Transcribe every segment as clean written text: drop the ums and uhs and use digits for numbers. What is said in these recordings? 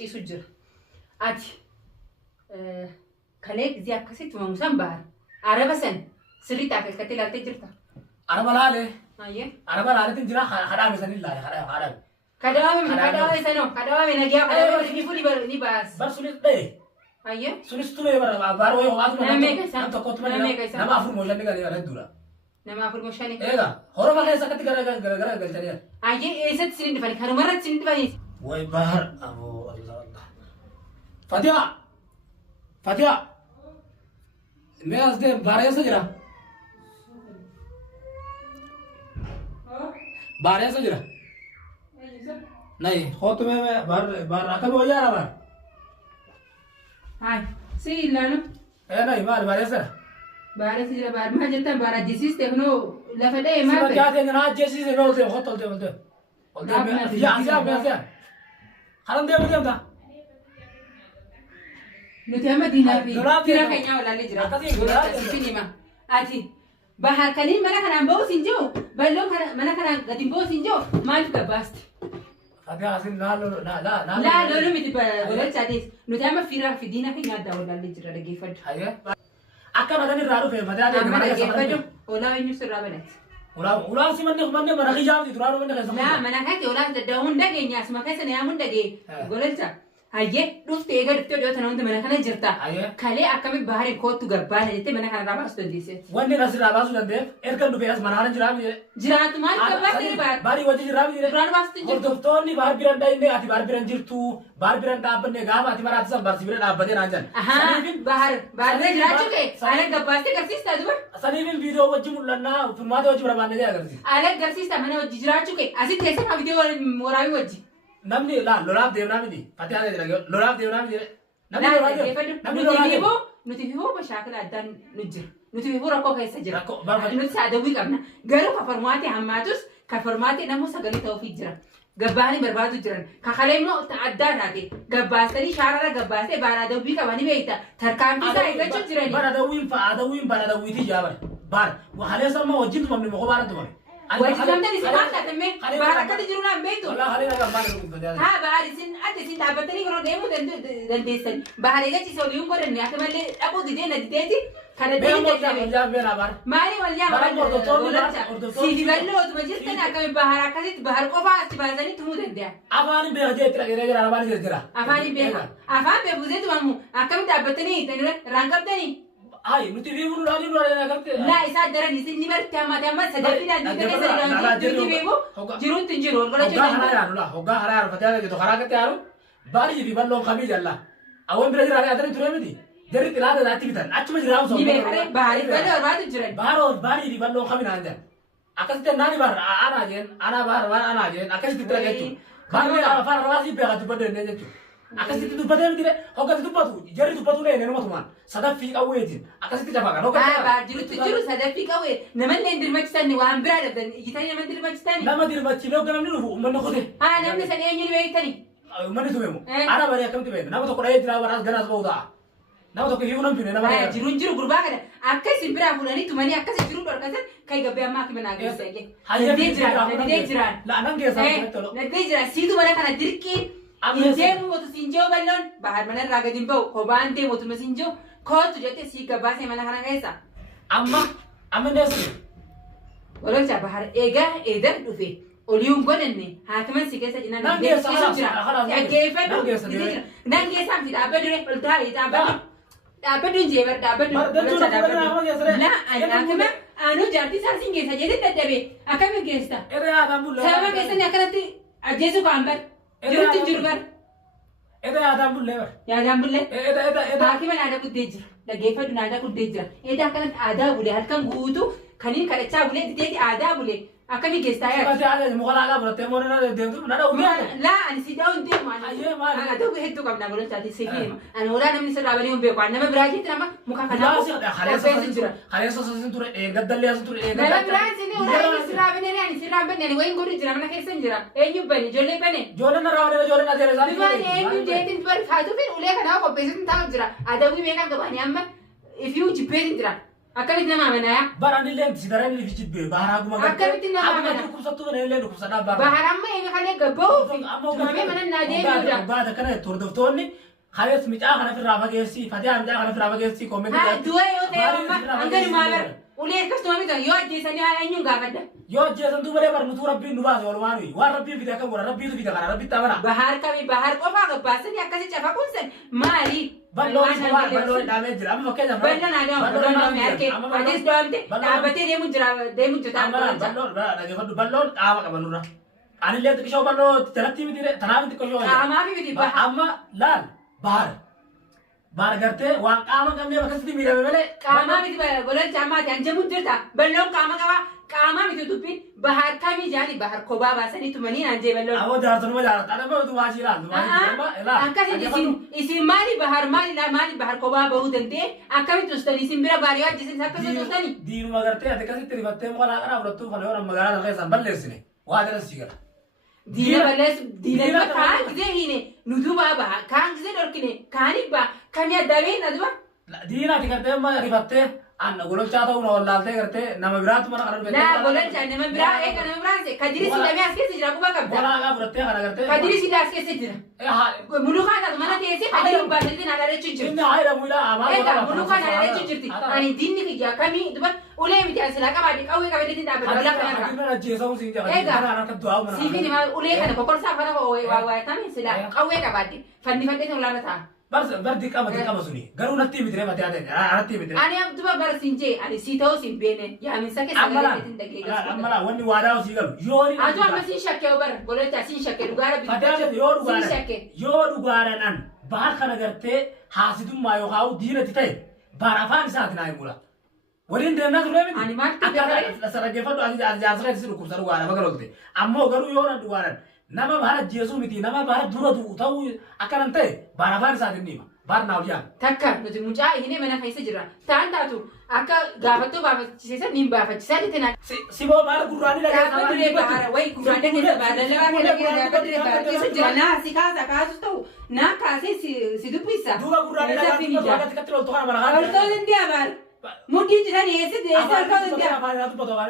ciisu jira. Ati kalee gizii akkasitti tumamusan Bahar. Araba san sirriitti akka ilaaltee jirta. Araba laale. Ayyee. Araba laaleetiin jira hadhaame sanillee laale hadhaame. Kadawame sanoo kadawame nagiyaa kadawame ni fuli ni baas. Bar sunis dhee. Ayyee. Sunis tumee bara baar wayii ho'aatu nama tokkotti nama afur mooshanni gara dura. Nama afur mooshanni. Eega horoma keessa akkatti gara galchanii. Ayyee eessatti sinin dhufani kanumarratti sinin dhufani. Way Bahar aboo Allah. Fatiya. Mee as deem Bareessa jira. Bareessa jira. नहीं हो तुम्हें मैं बार आकर हो जा रहा बार हाय सी लानो नहीं बार ऐसा जरा बार में जता बार जिसिस देखनो लफड़े मार क्या देंगे ना जिसिस से बोलते हो बोलते या हरम दे मुझे बता नुतिया मदीना भी फिर कहीं वाला ले जरा फिनी मा आती Bahar kaliin mana kanaan ba'uu siin jiru bal'oo mana kanaan gadi ba'uu siin jiru maaliif gabbaasti? Fatiyaa asin laaloo laaloo miti gololchaanis nuti amma fiiraa fi diina keenya addaa olaallee jira dhaggeeffadhu. Akka mataan irraa dhufe mataa deemu mana dhaggeeffadhu olaa eenyu sirraa banatti. Ulaan si manni mana kiyyaamti duraa dhufe keessa. Laa mana kake olaa daddaa hunda keenya asuma keessa na yaa hunda gee gololcha. Hayyee dhufte eega dhuftee dhiyootan hundi mana kana jirta. Kalee akkamitti Bahariin kootu gabbaana jettee mana kana irraa baasuu dandeesseeti. Wanni as irraa baasuu dandeef erga dhufee as mana kana jiraatu jedhe. Jiraatu maal gabbaatee Bahar? Barii wajji jiraatu jedhe. Duraan baasutu jirtu. Hordoftoonni Bahar biran dhahinne ati Bahar biran jirtu. Bahar biran dhaabbanne gaafa ati maraatti san barsi bira dhaabbatee naan jedhan. Bahar bira jiraachuu kee ala gabbaastee agarsiistaa duba. Saniifin viidiyoo wajji mul'annaa filmaata wajji barbaannee agarsiisa. Ala agarsiistaa mana wajji jiraachuu kee asitti keessumaa viidiyoo waraabee wajji. Namni lolaaf deemnaa miti. Fatiyaan jedha lolaaf deemnaa miti. Namni lolaaf deemu. Nuti fifuu bashaakila addaan nu jira. Nuti fifuu rakkoo keessa jira. Nuti saadawwii qabna. Garuu ka formaatee hammaatus ka formaatee namoo sagalee ta'uufii jira. Gabbaanii barbaadu jiran. Kakalee immoo addaa taate. Gabbaastanii shaarara gabbaastee baaraadawwii qabanii beekta. Tarkaanfii isaa eeggachuu jirani. Baaraadawwiitii jaaban. Baara. Halee samma wajjin tumamne mokoo baara tumame. Wajji tumamne ni simaan taatame. Baara akkatti jiru naan beektu. Haa Bahar isin ati isin dhaabbatanii yeroo deemuu dandeessan. Bahar eeggachiisa olii hin godhanne akka malee dhaquu didee na dideeti. Kana deemee maali wal yaabaa siifi bal'oo otuma jirtan akkami Bahar akkasitti Bahar qofaa achi baasanii tumuu danda'a. Afaan beeka jee itti dhageenyaa jira afaan jira. Afaan beeka. Afaan beeku jee tumamu akkamitti dhaabbatanii irraan qabdanii. Ay, nuti fi bulu lali lali na kapte. La isa daran isin ni berti amma sadafi na ni kene sadan jirti bebo. Jirun tin jiru gola jira. Hogga hara la hogga hara fatiyana gitu hara kete aru. Bari fi ballo kami jalla. Awen bira jira adari ture miti. Jari tilada da activitan. Achuma jira so. Ni be hare bahari ballo baatu jira. Bari fi ballo kami na anja. Akasite nani bar ana jen ana bar ana jen akasite tira gitu. Bari ala far rawasi be gatu bade ne jetu. Akasite tu bade miti hogga tu batu. Jari tu batu ne ne matuman. Sadafi qaweetin akkasitti jafa kan hogga ba jiru sadafi qawee namallee dirmachisan waan biraa dabdan ijitanii nama dirmachisan nama dirmachi hogga namni dhufu ummanni qote namni san eenyu ni beektani ummanni tumemu ana bari akkamti beekna nama tokko dhahee jira waraas ganaas ba'u ta'a nama tokko hiiku nam fine nama jiru gurbaa kana akka isin biraa fuudhanii tumanii akkasi jiru dhorkasan kai gabbee ammaa akka manaa geessage nadee jiraan nan keessaa nadee jiraan siitu mana kana dirqiin deemu motu siinjoo balloon Bahar mana irraa gadi hin ba'u kophaan deemotuma siinjoo kootu jettee sii gabbaasee mana kana keessa. Amma ndeessu. Gololcha Bahar eegaa eedan dhufe oliin godhanne haakiman si keessa jira. Nan geessa jira. Dhaggeeffadhu. Nan geessaan fi dhaabbadhu ol taa'ee dhaabbadhu. Dhaabbadhu hin jeebar dhaabbadhu. Gololcha dhaabbadhu. Na haakima anu jaartii isaa siin geessa jedhee dadhabee akkamiin geessa. Sababa keessanii akkanatti ajjeesuu kan bar. Jirutti jiru bar. Eda yaadaan bullee bar. Yaadaan bullee. Haakiman aadaa guddee jira. Dhaggeeffadhu aadaa guddee jira. Eda akkanatti aadaa bulee halkan guutuu kaniin kadhachaa bulee diteeti aadaa bulee akkamii geessaa yaadu. Sifati aadaa muka laagaa bulattee moo nana deemtu nana uumee. Laa ani si daawun deemu ani. Ayyee maali. Aadaa hedduu qabna gololchaati si fiima. Ani walaa namni sirraa balee hin beeku. Nama biraa jetti nama muka kanaa. Haleessa sasin ture eeggaddallee asin ture nama biraa isin walaa sirraa banee ani sirraa banee ani wayin godhu jira mana keessa hin jira. Eenyu bane ijoollee bane. Ijoolleen narraa banee ijoolleen adeera isaanii. Bifaan eenyu jeetiin bari kaatu fi ulee kanaa qopheessuun taa'u jira. Adabii meeqaan qabaanii amma ifiyuu jibbeetiin jira. Akkamit nama amanaa? Barani leen sidarani li fichibbe bahara guma gatte. Akkamit nama amanaa? Amma kubsattu ne leen kubsada bar. Bahar amma eega kalee gabboo. Tumamee mana naadee jiruudha. Baada kana tordoftoonni hayes micaa kana firraa fageessi Fatiyaan micaa kana firraa fageessi koomenti. Haa du'a yoo ta'e amma hangani maamar. Ulee akkasuma miti yoo ajjeesanii eenyuun gaafadda. Yoo ajjeesan duuba bar nutu rabbiin nu baase walumaanu waan rabbiin fide akka godha rabbiitu fide kana rabbitti amana. Bahar kami bahar qofaa gabbaasanii akkasi cafa kunsan maali? Balloon dhaamee jira amma fakkeenyaaf. Balloon dhaamee harkee adees dhaamte dhaabbatee deemu jirta. Balloon dhageeffadhu balloon qaama qabanurra. Anillee xiqqishoo balloo jalatti miti tanaaf xiqqishoo. Qaamaa fi miti bahar. Amma laal bahar. Bahar gartee waan qaama qabnee akkasitti miidhame malee. Qaamaa miti gololchaan maati anjamuun jirta. Balloon qaama qaba. Qaamaa miti dubbiin bahar kamii jaani bahar kophaa baasanii tumanii naan jee balloon. Awwa jaartonuma jaarata dhala maa dumaashii laal. Akkasitti isin maali bahar maali bahar kophaa bahuu danda'e akkamitti tustanii isin bira baariyaa ajjeesin akkasuma tustanii. Diinuma gartee ati akkasitti rifattee muka laaqanaa fudhattuu kana yoo magaalaa keessaan balleessine waa jala sii gara. Diina balleessu diina kaan gisee hiine nutu baha kaan gisee dhorkine kaanif baha kan yaadamee na duba. Diina ati gartee rifattee anna gololchaa ta'uu na wallaaltee gartee nama biraatu mana kana dhufee. Naa gololchaa nama biraa eega nama biraan se kadiri sidamee as keessa jira quba qabda. Walaagaa fudhattee kana gartee. Kadiri sidaa as keessa jira. Mulukaa taatu mana teessee kadiri baasatti na dhalachuun jirti. Inni haayidha muidhaa amaa. Eega mulukaa na dhalachuun jirti. Ani diinni kiyya kamii duba ulee miti asirraa qabaadhe qawwee qabadeetiin dhaabbata walaa kanarra. Hadii ajjeesa'uu siin jaba. Eega siifin ulee kana kokorsaa fana waayatame sila qawwee qabaadhe fannifadhee olaana ta'a. Bardi qama suni garuu natti mitire mati ate natti mitire. Ani duba barsiinje ani si ta'uu sin beene yaaminsa keessa galeetiin dhageessu. Amma wanni waadaa si galu yooni. Atu amma sin shakkee bara gololchaa sin shakkee dhugaara bitu. Fatiyan yoo dhugaaran an bahar kana gartee haasidummaa yookaan diinatti ta'e bahar afaan isaati naa himula. Waliin deemnaa turre miti. Ani maal akka sarargeeffadhu ati jaarsa keessi dhukkubsa dhugaara maka lolte. Ammoo garuu yoo nan dhugaaran nama bahar jeesuu miti nama bahar dura du'u ta'uu akkanan ta'e bahar afaan isaatiin nima. Bahar naa hojjaan. Takka nuti mucaa hine mana keessa jira. Taan taatu akka gaafattoo baafachiisan niin baafachiisaa jettee naa. Siboo bahar gurraanii dhageessa. Gaafa duree bahara wayi gurraanii keessa baadallaa gaafa duree bahara keessa jira. Naa si kaasa kaasu ta'u naa kaasee si dubbisa. Duuba gurraanii dhageessa katti loltu kana mara haala. Oltoo dindiyaa bara. Mudii jirani eessatti oltoo dindiyaa.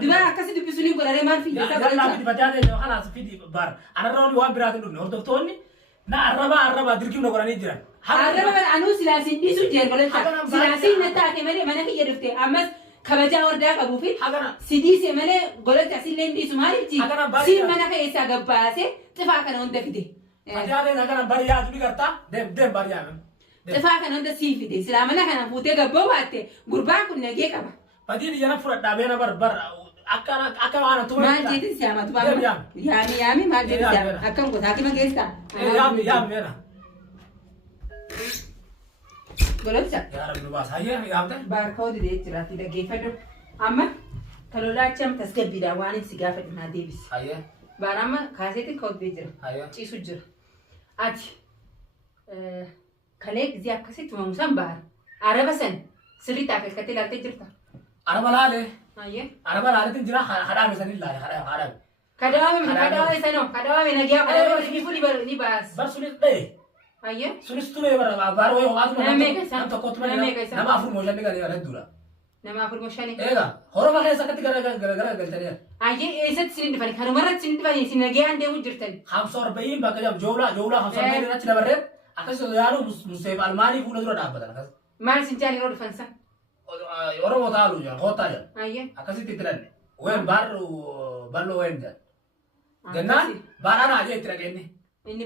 Dubara akkasi dubbisuun godharee maal fi eessa godhachaa. Yalla fitaatee kanaas fidi bar. Anarroonni waan biraatiin dhufne hordoftoonni na arraba dirqimna godhanii jiran. Arraba anuu silaasiin dhiisuu jeen godhachaa. Silaasiin na taate malee mana kiyya dhufte ammas kabajaa wardaa qabuu fi sidiise malee godhachaa sillee dhiisu maalitti siin mana keessaa gabbaasee xifaa kana hunda fide. Fatiyaatee kana bari yaadu ni gartaa deem bari yaadu. Xifaa kana hunda sii fide silaa mana kana fuutee gabboo baatte gurbaan kun nagee qaba. Fatiini yana fudhadhaa beena bar akka waan tumee. Maal jeetin siyaama tubaama yaami maal jeetin siyaama akkam gosa hakima geessaa. Yaami beena. Gololcha. Yaa rabbi nu baasa hayyee yaamte. Baarkoo didee jiraatti dhaggeeffadhu. Amma kalolaacham tasgabbiidhaan waan si gaafadhu naa deebisi. Hayyee. Baarama kaaseetiin ka'utee jira. Hayyee. Ciisu jira. Ati kalee gizee akkasitti mamusan bahar. Araba san sirriitti akeekkattee ilaaltee jirta. Araba laalee. Hayyee. Araba laaleetiin jira hadhaame sanii laale hadhaame. Kadawaame sanoo kadawaame nagiyaa kadawaame nifu ni baas. Bar sunis dhee. Hayyee. Sunis tumee bara wayii ho'aatu nama tokkotti nama afur mooshanni galee dura. Nama afur mooshanni. Eega horoma keessa akkatti gara galchanii. Hayyee eessatti isin dhufani kanumarratti isin dhufani isin nagayaan deemuu jirtani. Hamsa arba'in bakka jedhamu joolaa hamsa arba'in achi dabarree akkasii yaadu museef almaanii fuula dura dhaabbatan akkas. Maal isin jaan yeroo dhufan san? Oromoo taalu jiran koottaa jiran. Hayyee. Akkasitti itti dhanne ween balloo ween jiran. Gannaan baadhaan ajee itti dhageenye. Inni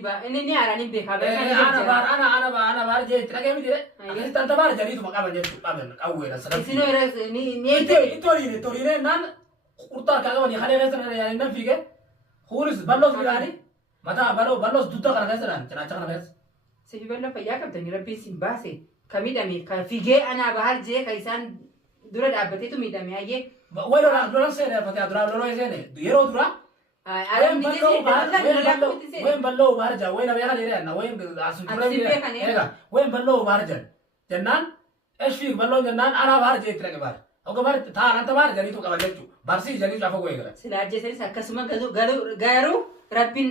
haaraan hin beekaa. Ana baar jee itti dhagee miti akkasitti anta baar janiituma qaban jechuudha qawweedha sadarkaa. Isinoo toriinee naan qurxaa akka qabanii halee keessa nan fiige kunis balloos midhaanii mataa balloos dudda kana keessa dhaan cinaacha kana keessa. Sifi balloo fayyaa qabdanii rabbiin sin baase ka miidhame ka fiigee anaa bahar jee ka isaan dura dhaabbateetu miidhame hayyee. Wayi lolan seene fatiyaa duraa lolan seene yeroo duraa. Ween balloo baar jaa ween abeekan jedhee na ween asun ture eega ween balloo baar jan jennaan eshfiik balloo jennaan anaa baar jee itti dhaqe baar oga baar taan anta baar janiitu qaban jechuu barsii janiitu afa goe gara. Silaa jesanis akkasuma garuu rabbiin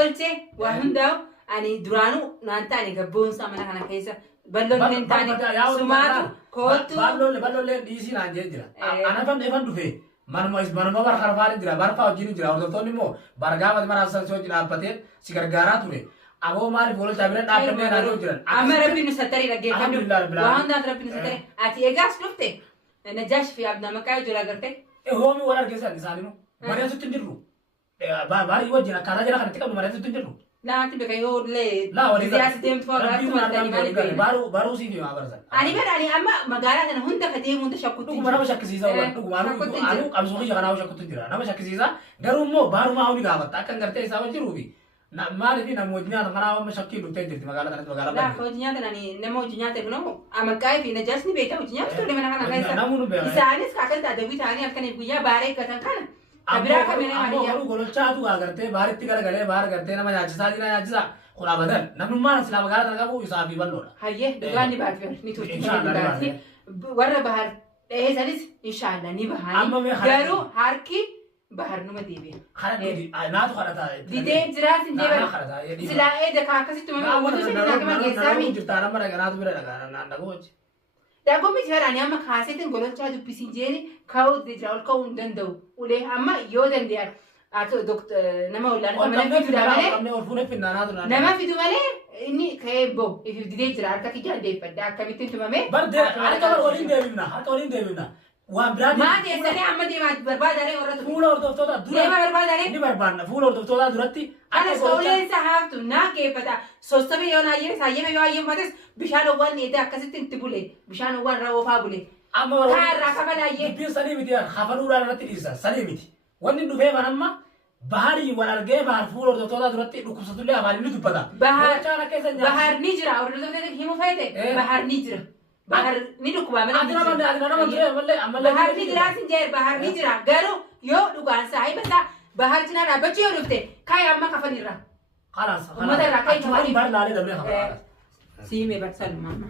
olchee waa hundaa'u ani duraanuu naan taane gabboonsa mana kana keessa Balloolleen taane sumaatu kootu. Balloolleen dhiisii naan jee jira. Ana fan dhufee manuma bara harfaan jira bara fa'aa wajjin jira hordoftoonni immoo bara gaafa maraaf san soo dhaabbatee si gargaaraa ture. Aboo maaliif gololchaa bira dhaabbannee naannoo jiran. Amma rabbi nu sattarii dhaggeeffadhu. Waan hundaaf rabbi nu sattarii. Ati eegaas dhufte Najaash fi Abdaa Maqaa jira agartee. Hoomi wal argeessan isaaniinu. Mari'atutti hin jirru. Baarii wajjin akkaataa jira kanatti qabnu mari'atutti hin jirru. Naanti beeka yoo illee. Laa waliin siyaasa deemtu fa'aa baaruu siif himaa barasan. Ani bara amma magaalaa kana hunda ka deemu hunda shakkutti. Dhuguma nama shakkisiisa waan dhuguma anu qabsoo kiyya kanaa shakkutti jira nama shakkisiisa garuu immoo baarumaa hawni gaafatta akka hin gartee isaa wal jiruufi. Maaliif namoonni nyaata kanaa amma shakkii dhuftee jirti magaalaa kanatti magaalaa baay'ee. Laa hojii nyaata nani nama hojii nyaata kunuun Maqaa fi Najaash ni beektaa hojii nyaata tole mana kana keessa. Namoonni beekaa. Isaanis kaakan taadawii ta'anii halkanii guyyaa baaree eeggatan kana. Kabiraa kamina Ammoo gololchaatu agartee baaritti garagalee baara gartee nama nyaachisaa jira nyaachisaa kun abadan namnummaan silaa magaalaa kana qabu isaa fi balloodha. Hayyee dhugaan ni baati ni turtii ni baati. Warra Bahar dheesanis inshaallah ni bahani. Garuu harki Bahar numa deebi'a. Naatu kadhataa. Didee jiraas hin deebi'a. Silaa eeda kaa akkasitti mamii uummatuu sin isaa gama geessaami. Jirtaa nama dhaganaatu bira dhagaa naan dhagoo hojii. Daggoo jiraani amma kaaseetiin gololchaa dubbisiin jeeni ka'uu jira ol ka'uu hin danda'u. Ulee amma yoo danda'an nama wallaan nama fidu malee. Nama fidu malee inni ka'ee boo if didee jira harka kiyyaan deeffadda akkamittiin tumamee. Harka waliin deebifna. Waan biraa maatii eessanii amma deemaa barbaadanii warratu. Fuula hordoftoota dura. Deema barbaadanii. Ni barbaadna fuula hordoftoota duratti. Ana sooleensa haaftu naa keeffata. Sossobee yoo naayyees hayyame yoo hayyamates bishaan owwaan neetee akkasitti itti bule. Bishaan owwaan irraa oofaa bule. Amma warra. Kaarraa kafalaayyee. Dubbiin sanii miti hafaluudhaan irratti dhiisa sanii miti. Wanni dhufee man amma Baharii wal argee Bahar fuula hordoftoota duratti dhukkubsatullee afaan inni dubbata. Bahar ni jira hordoftoota himu feete. Bahar ni jira. Bahar ni dhukkuba malee. Bahar ni jira sin jeer Bahar ni jira garuu yoo dhugaan saahibasaa Bahar cinaa dhaabbachuu yoo dhufte kaayee amma kafanirra. Khalaas. Uummata irraa kaayee kafanirra. Bahar laalee dabalee hafa. Siimee barsiisan mamma.